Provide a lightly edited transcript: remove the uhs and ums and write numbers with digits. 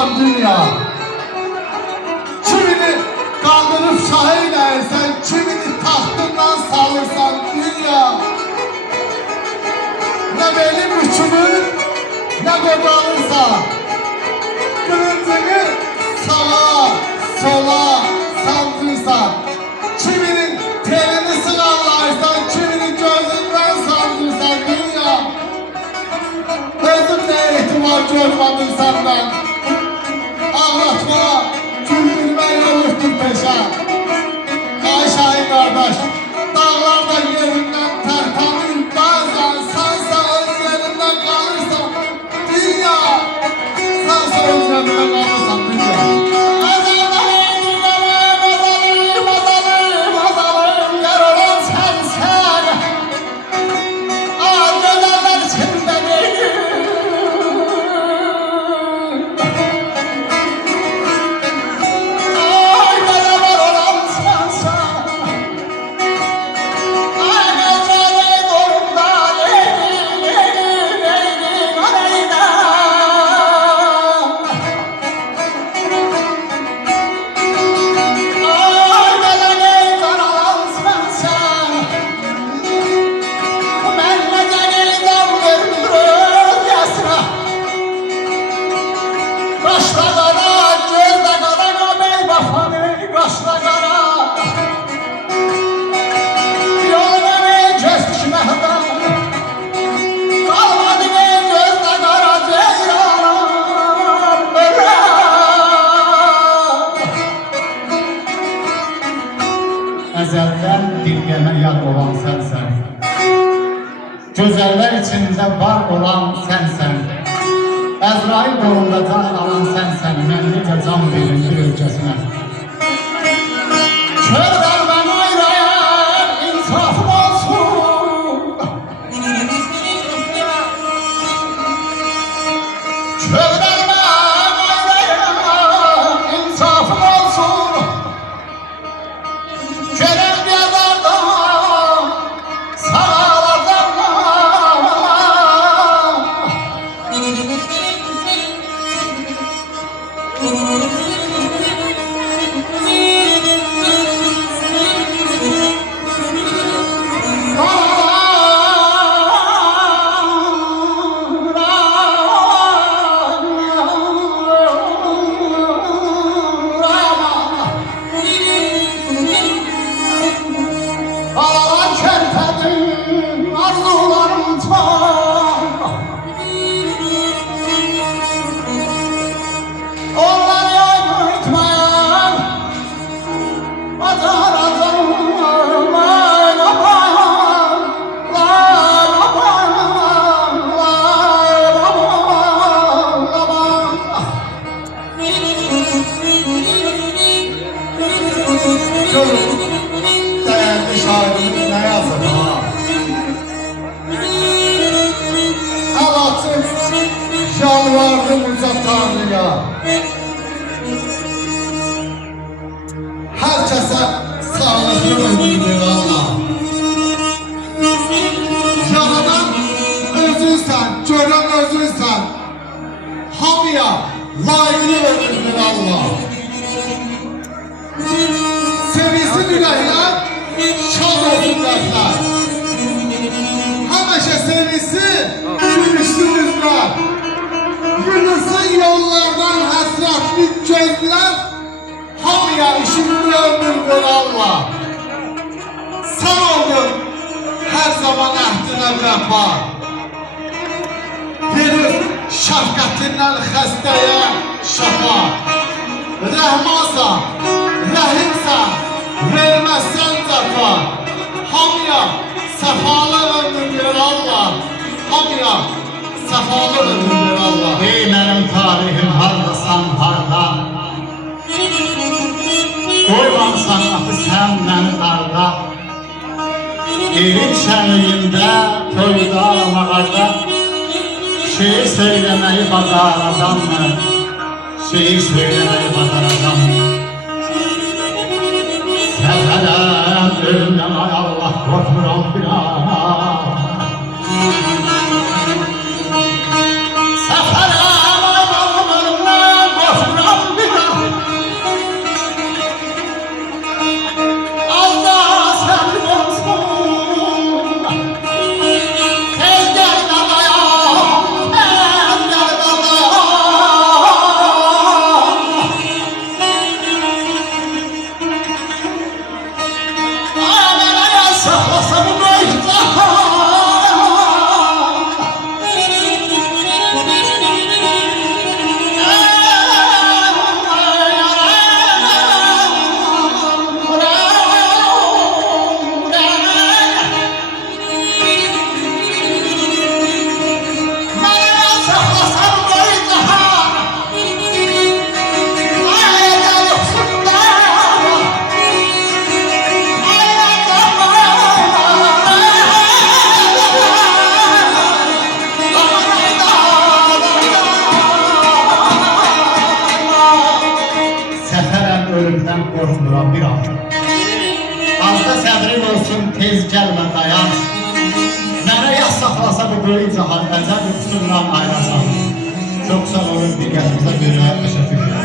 salırsan dünya. Kimini kaldırıp şah eylersen, kimini tahtından salırsan dünya. Ne belim uçulur, ne kodalırsa, kılıncını sağa, sola saldırırsan, kiminin telini sığarlarsan, kiminin gözünden saldırırsan dünya. Özümle itibar görmedim senden. Ağlatma, güldürmeyle lüftür peşe. Ay Şahin kardeş, dağlarda yerinden tertanır. Bazen sansa öz yerinden kalırsan dünya. Sansa öz yerinden kalırsan dünya. Ezelden dilgeme yad olan sensen. Güzeller içinde var olan sensen. Əzrail yolunda can alan sensen. Mən necə can verim bir ölkesine. Körler ben ayrayan insafım olsun. Körler ben ayrayan insafım olsun. Kerem yazardan sağlardan. Değerli şairimiz ne yazır ha? El açıp yalvardım uca Tanrı'ya. Herkese sağlıklı ömür Allah. Yaradan özünsen, gören özünsen. Hamıya layıklı ömür Allah. Sevilsin ürəklər, şad olsun dərdlər. Həməşə sevilsin, gülüşsün üzlər. Gülürsün yollardan həsrətli gözlər. Hamıya işinli ömür ver Allah. Sən oldun hər zaman əhdinə vəfa. Verir şəfqətindən xəstəyə şəfa. Rəhmansan, rəhimsən, verməzsən cəfa. Hamıya səfalı ömür ver Allah. Hamıya səfalı ömür ver Allah. Ey mənim tarihim hardasan harda. Qoymamsan axı sən məni darda. Elin şənliyində, toyda, mağarda. Şeir söyləməyi bacaracam mı? Şeir söyləməyi bacaracam mı? Səfərəm ölümdən ay Allah qorxmuram bir an. Səfərəm ay Allah'ım ölümdən qorxmuram. artık qorxmuram bir an. Azda səbrin olsun, tez gəlmə dayan. Mənə yas saxlasa bu böyük cahan, əcəb yuxusundan ayrasan. Çox sağ olun, diqqətinizə görə təşəkkür edirəm.